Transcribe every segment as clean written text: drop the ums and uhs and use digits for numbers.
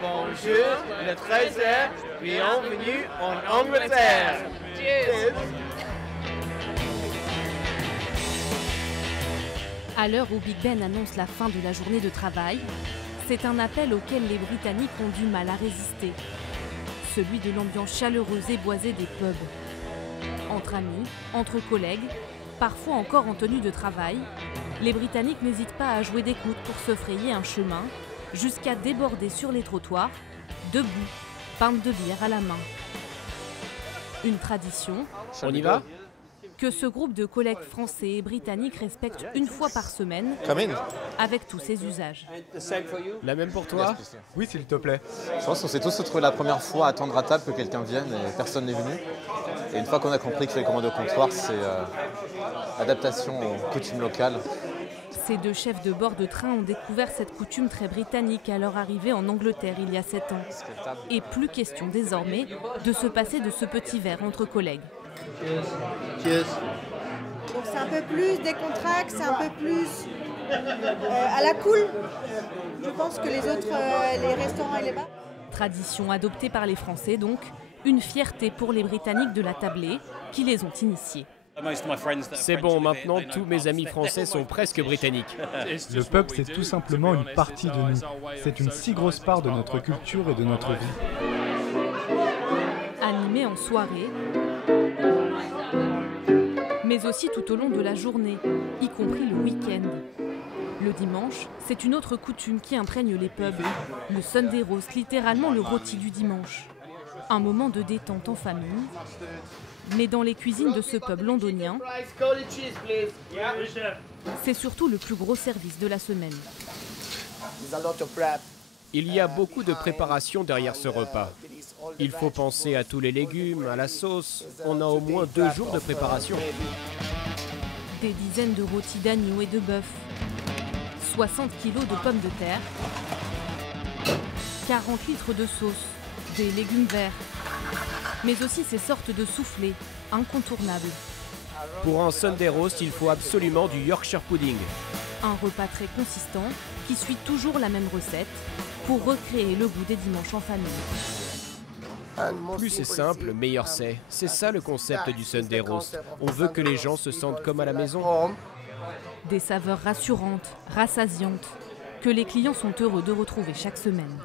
Bonjour, le 13e, bienvenue en Angleterre. Cheers. À l'heure où Big Ben annonce la fin de la journée de travail, c'est un appel auquel les Britanniques ont du mal à résister. Celui de l'ambiance chaleureuse et boisée des pubs. Entre amis, entre collègues, parfois encore en tenue de travail, les Britanniques n'hésitent pas à jouer des coudes pour se frayer un chemin, jusqu'à déborder sur les trottoirs, debout, pinte de bière à la main. Une tradition. On y va ? Que ce groupe de collègues français et britanniques respecte une fois par semaine, avec tous ses usages. La même pour toi ? Oui, s'il te plaît. Je pense qu'on s'est tous retrouvés la première fois à attendre à table que quelqu'un vienne et personne n'est venu. Et une fois qu'on a compris qu'il fallait commander au comptoir, c'est adaptation aux coutumes locales. Ces deux chefs de bord de train ont découvert cette coutume très britannique à leur arrivée en Angleterre il y a 7 ans. Et plus question désormais de se passer de ce petit verre entre collègues. Cheers. Donc c'est un peu plus décontracté, c'est un peu plus à la cool, je pense, que les autres, les restaurants et les bars. Tradition adoptée par les Français donc, une fierté pour les Britanniques de la tablée qui les ont initiés. C'est bon, maintenant tous mes amis français sont presque britanniques. Le pub, c'est tout simplement une partie de nous. C'est une si grosse part de notre culture et de notre vie. Animés en soirée, mais aussi tout au long de la journée, y compris le week-end. Le dimanche, c'est une autre coutume qui imprègne les pubs. Le Sunday roast, littéralement le rôti du dimanche. Un moment de détente en famille. Mais dans les cuisines de ce pub londonien, c'est surtout le plus gros service de la semaine. Il y a beaucoup de préparation derrière ce repas. Il faut penser à tous les légumes, à la sauce. On a au moins 2 jours de préparation. Des dizaines de rôtis d'agneau et de bœuf. 60 kilos de pommes de terre. 40 litres de sauce. Des légumes verts. Mais aussi ces sortes de soufflés, incontournables. Pour un Sunday roast, il faut absolument du Yorkshire pudding. Un repas très consistant qui suit toujours la même recette pour recréer le goût des dimanches en famille. Plus c'est simple, meilleur c'est. C'est ça le concept du Sunday roast. On veut que les gens se sentent comme à la maison. Des saveurs rassurantes, rassasiantes, que les clients sont heureux de retrouver chaque semaine.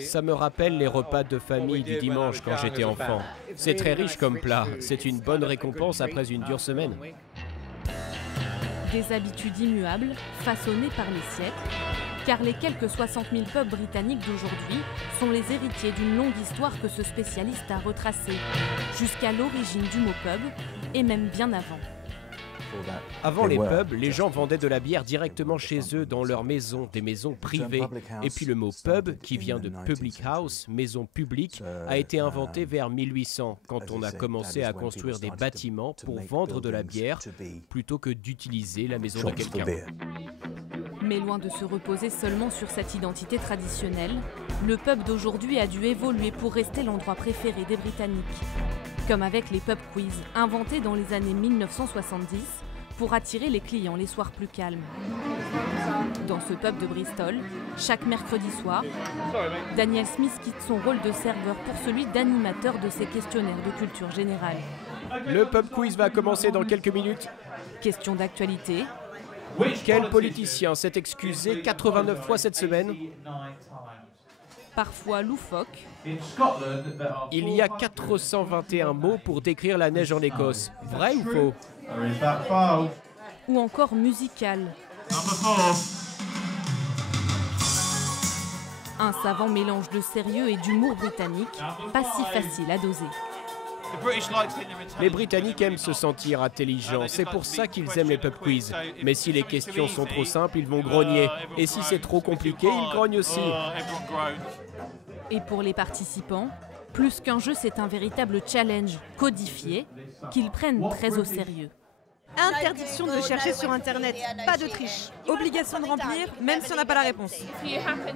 Ça me rappelle les repas de famille du dimanche quand j'étais enfant. C'est très riche comme plat. C'est une bonne récompense après une dure semaine. Des habitudes immuables, façonnées par les siècles, car les quelques 60 000 pubs britanniques d'aujourd'hui sont les héritiers d'une longue histoire que ce spécialiste a retracée, jusqu'à l'origine du mot pub, et même bien avant. Avant les pubs, les gens vendaient de la bière directement chez eux, dans leurs maisons, des maisons privées. Et puis le mot pub, qui vient de public house, maison publique, a été inventé vers 1800, quand on a commencé à construire des bâtiments pour vendre de la bière, plutôt que d'utiliser la maison de quelqu'un. Mais loin de se reposer seulement sur cette identité traditionnelle, le pub d'aujourd'hui a dû évoluer pour rester l'endroit préféré des Britanniques. Comme avec les pub quiz, inventés dans les années 1970 pour attirer les clients les soirs plus calmes. Dans ce pub de Bristol, chaque mercredi soir, Daniel Smith quitte son rôle de serveur pour celui d'animateur de ces questionnaires de culture générale. Le pub quiz va commencer dans quelques minutes. Question d'actualité. Quel politicien s'est excusé 89 fois cette semaine? Parfois loufoque. Il y a 421 mots pour décrire la neige en Écosse. Vrai ou faux? Ou encore musical. Un savant mélange de sérieux et d'humour britannique, pas si facile à doser. Les Britanniques aiment se sentir intelligents, c'est pour ça qu'ils aiment les pub quiz. Mais si les questions sont trop simples, ils vont grogner. Et si c'est trop compliqué, ils grognent aussi. Et pour les participants, plus qu'un jeu, c'est un véritable challenge codifié qu'ils prennent très au sérieux. Interdiction de chercher sur Internet, pas de triche. Obligation de remplir, même si on n'a pas la réponse.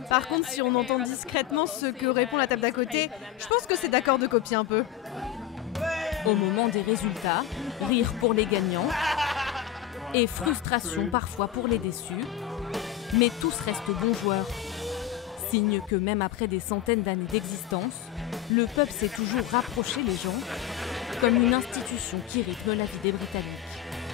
Par contre, si on entend discrètement ce que répond la table d'à côté, je pense que c'est d'accord de copier un peu. Au moment des résultats, rire pour les gagnants et frustration parfois pour les déçus. Mais tous restent bons joueurs. Signe que même après des centaines d'années d'existence, le pub sait toujours rapprocher les gens, comme une institution qui rythme la vie des Britanniques.